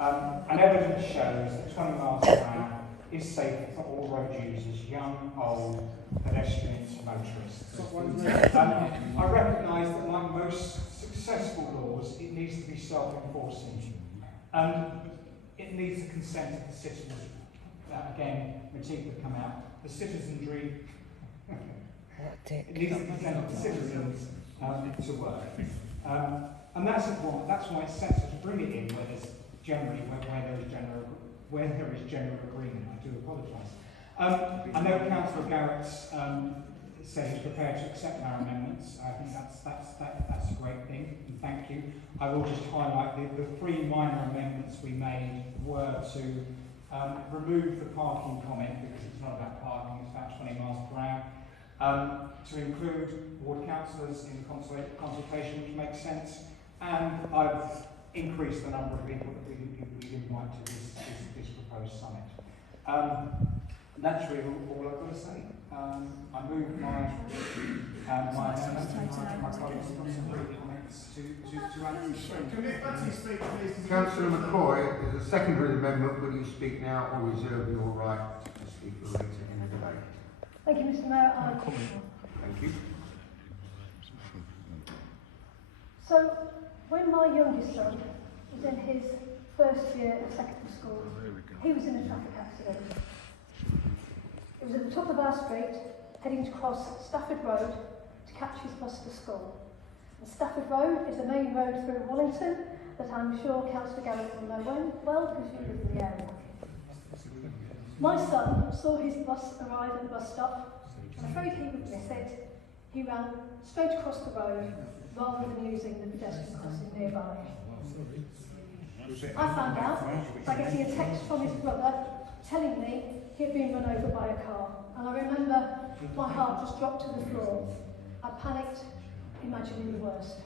And evidence shows that 20 miles per hour is safe for all road users, young, old, pedestrians, motorists. I recognise that like most successful laws, it needs to be self-enforcing. It needs the consent of the citizens. Again, Matique would come out. The citizenry, it needs the consent of the citizens to work. And that's why it's sensible to bring it in where there is general agreement. I do apologise. I know Councillor Garrett's said he's prepared to accept our amendments. I think that's a great thing, and thank you. I will just highlight the three minor amendments we made were to remove the parking comment, because it's not about parking, it's about 20 miles per hour. To include ward councillors in consultation, which makes sense, and I've increased the number of people that we invite to this proposed summit. That's really all I've got to say. I move my amendment, and my colleagues have got some great comments to add. Councillor McCoy, there's a secondary amendment. Will you speak now or reserve your right to speak later in the debate? Thank you, Mr. Mayor. Thank you. So, when my youngest son was in his first year of secondary school, he was in a traffic accident. It was at the top of our street, heading to cross Stafford Road to catch his bus to school. And Stafford Road is the main road through Wallington that I'm sure Councillor Garrett will know well because you live in the area. My son saw his bus arrive at the bus stop, and afraid he would miss it, he ran straight across the road rather than using the pedestrian crossing nearby. I found out by getting a text from his brother telling me he had been run over by a car, and I remember my heart just dropped to the floor. I panicked, imagining the worst.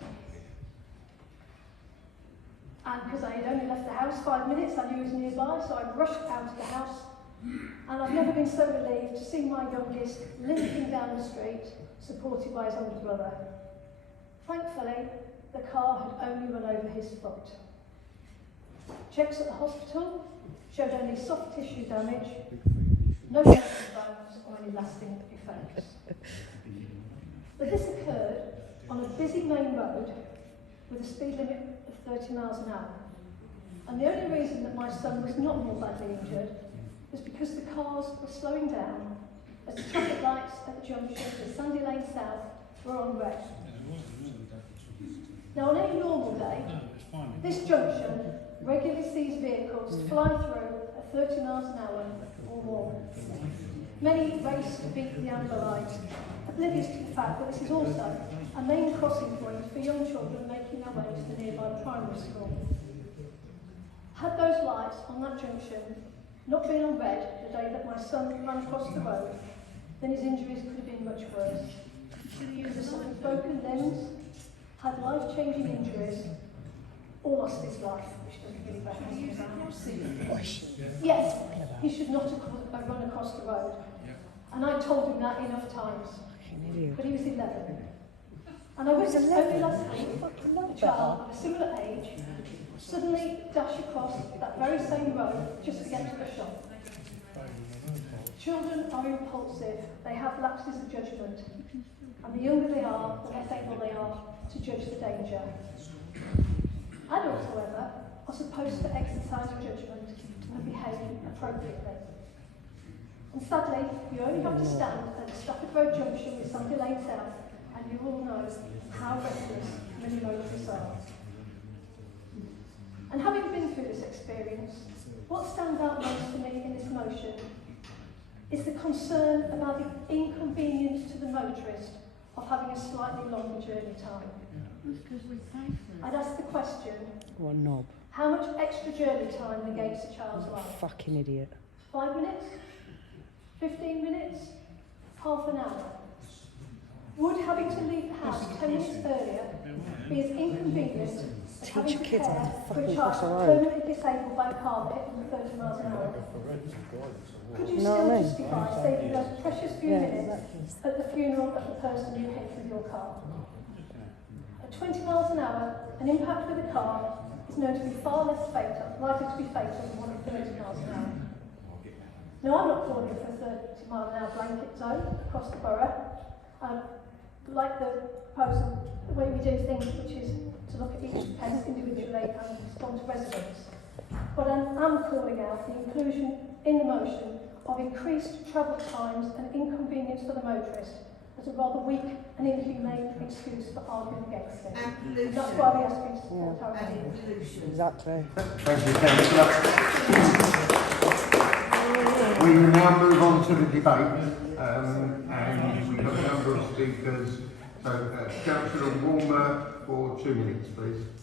And because I had only left the house 5 minutes, I knew he was nearby, so I rushed out of the house, and I've never been so relieved to see my youngest limping down the street, supported by his older brother. Thankfully, the car had only run over his foot. Checks at the hospital showed only soft tissue damage, no broken bones or any lasting effects. But this occurred on a busy main road with a speed limit of 30 miles an hour. And the only reason that my son was not more badly injured was because the cars were slowing down as the traffic lights at the junction with Sandy Lane South were on red. Now, on any normal day, this junction regularly sees vehicles fly through at 30 miles an hour or more. Many race to beat the amber light, oblivious to the fact that this is also a main crossing point for young children making their way to the nearby primary school. Had those lights on that junction not been on red the day that my son ran across the road, then his injuries could have been much worse. He would have suffered broken limbs, had life-changing injuries, or lost his life, which doesn't really better. Yes, he should not have run across the road. And I told him that enough times. But he was 11. And I witnessed only last week a child of a similar age suddenly dash across that very same road just to get to the shop. Children are impulsive, they have lapses of judgment, and the younger they are, the less able they are to judge the danger. Adults, however, are supposed to exercise judgment and behave appropriately. And sadly, you only have to stand at the Stafford Road junction with Sandy Lane South, and you all know how reckless many motorists are. And having been through this experience, what stands out most for me in this motion is the concern about the inconvenience to the motorist of having a slightly longer journey time. I'd ask the question, what a knob. How much extra journey time negates a child's life? Fucking idiot. 5 minutes? 15 minutes? Half an hour? Would having to leave the house 10 minutes earlier be as inconvenient as having to care for a child permanently disabled by a car that hit them at 30 miles an hour? Could you still justify saving those precious few minutes at the funeral of the person you hit with your car? At 20 miles an hour, an impact with a car is known to be far less fatal, likely to be fatal than one at 30 miles an hour. Now, I'm not calling for a 30 mile an hour blanket zone across the borough. Like the proposal, the way we do things, which is to look at each case individually and respond to residents. But I'm calling out the inclusion in the motion of increased travel times and inconvenience for the motorist as a rather weak and inhumane excuse for arguing against it. And That's why we ask you to support our And amendment. inclusion. Exactly. Thank you, Councillor. We will now move on to the debate, and we have a number of speakers. So, Councillor Walmer for 2 minutes, please.